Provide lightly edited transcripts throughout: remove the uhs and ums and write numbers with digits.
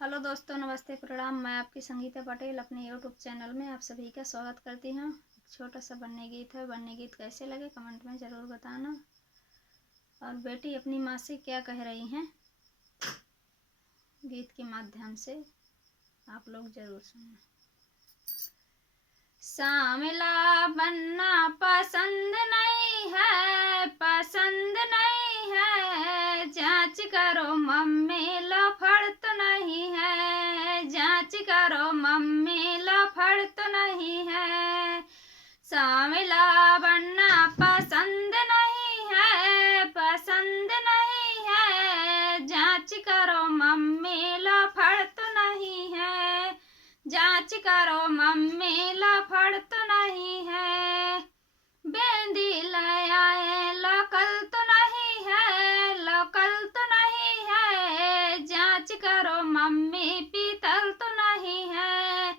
Hello दोस्तों, नमस्ते, प्रणाम। मैं आपकी संगीता पटेल अपने यूट्यूब चैनल में आप सभी का स्वागत करती हूँ। एक छोटा सा बन्नी गीत है। बन्नी गीत कैसे लगे कमेंट में ज़रूर बताना। और बेटी अपनी माँ से क्या कह रही हैं, गीत के माध्यम से आप लोग ज़रूर सुनना। सांवला बनना पसंद नहीं है, पसंद नहीं है। जांच करो मम्मी लफड़ तो नहीं है, जांच करो मम्मी लफड़ तो नहीं है। सांवला बनना पसंद नहीं है, पसंद नहीं है। जांच करो मम्मी लफड़ तो नहीं है, जांच करो मम्मी लफड़ तो नहीं है। बेंदी ले आए लोकल तो नहीं है, लोकल तो नहीं है। जांच करो मम्मी पीतल तो नहीं है,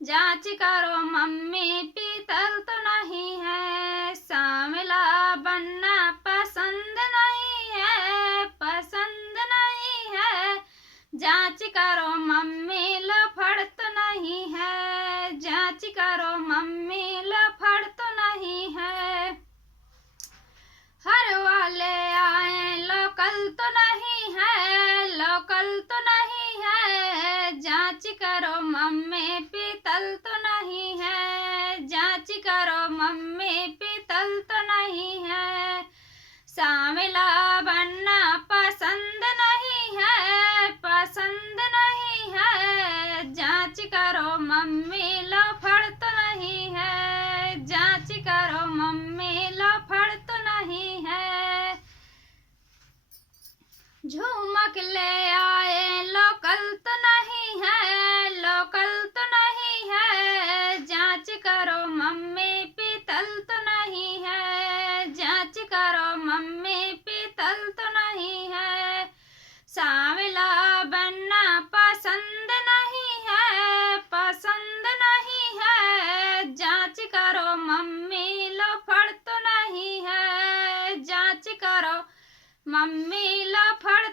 जांच करो मम्मी पीतल तो नहीं है। सांवला बनना पसंद नहीं है, पसंद नहीं है। जांच करो मम्मी लफड़ तो नहीं है, जांच करो मम्मी लफड़ तो नहीं है। हर वाले आए लोकल तो नहीं है, लोकल तो नहीं है। जांच करो मम्मी पीतल तो नहीं है, जांच करो मम्मी पीतल तो नहीं है। सांवला बनना पसंद नहीं है, पसंद नहीं है। जांच करो मम्मी लफड़ तो नहीं है, जांच करो मम्मी लफड़ तो नहीं है। झुमक ले आए लोकल तो नहीं है, लोकल तो नहीं है। जांच करो मम्मी पीतल तो नहीं है, जांच करो मम्मी पीतल तो नहीं है। सांवला बनना पसंद नहीं है, पसंद नहीं है। जांच करो मम्मी लफड़ तो नहीं है, जांच करो मम्मी लफड़